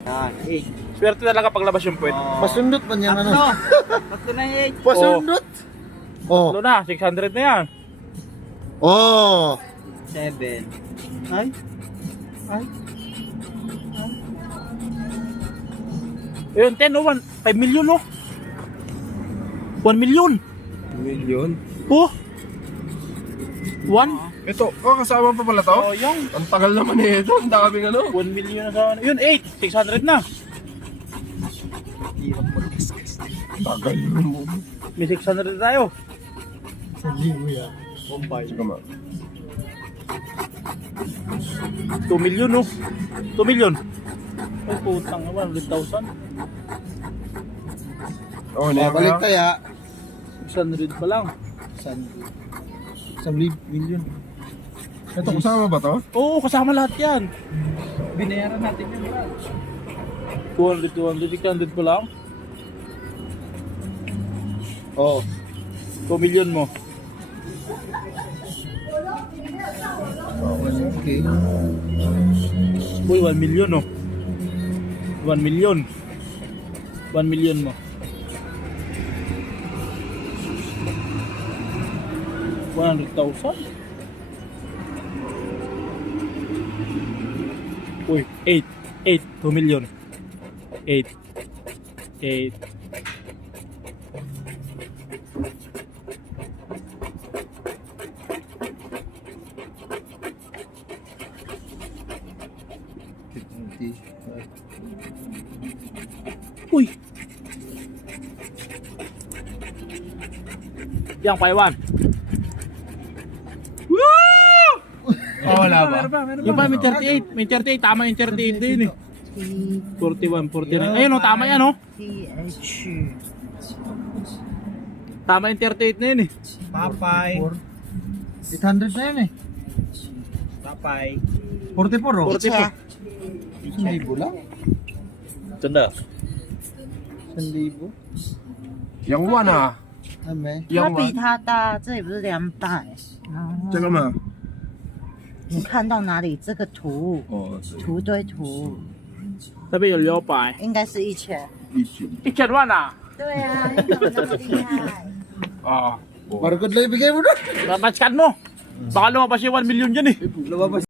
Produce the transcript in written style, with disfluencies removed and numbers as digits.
Yan, 8. Swerte talaga paglabas yung puwet. Pasundot man yan ano. Tatlo na yung 8. Pasundot. Oh. Ano na, 600 na yan. Oh. 7. Ay. Ay. Ayun, 10 o 1. 5 million oh. 1 million. Million. Oh. 1. Ito, kasama pa pala to? Oh, yung Ang tagal naman ito, ang daming ano. 1 million na sa ano. Yun, 8. 600 na. Hirap mag-discuss. Tagal mo. May 600 na tayo. Sa libo yan. Sige ma. 2 million oh. 2 million. Ay, putang naman. 100,000. Oh, niya Balik kaya. kaya. 600 pa lang. Isang million. Ito, kasama ba to? Oo, kasama lahat yan. Binayaran natin yun. 200, 600 pa lang. Oh. 2 million mo. Okay. Uy, 1 million oh. 1 million. 1 million mo. 100,000. Uy, 8. 2 million. 8. 8. Uy. Yang Paiwan. Oh, wala ba? Yung pa may 38, may 38, tama yung 38 din eh. 41, 49. Ayun oh, tama yan oh. Tama yung 38 na yun eh. Papay. 800 na yan eh. Papay. 44 oh. 44. Isang libo lang. Tanda. Isang libo. Yang one ah. Ame. 它 Yang 比 one. 它大，这里不是200。然后 Tsaka ma. 你看到哪里？这个图， Oh, 图对图， Sabi yung Leopard. 应该是1000。 Ikan na. 对啊，你怎么那么厉害？ Ah. Maragod lang ibigay mo doon. Babaskan mo. Baka lumabas yung 1 million dyan eh. Lumabas.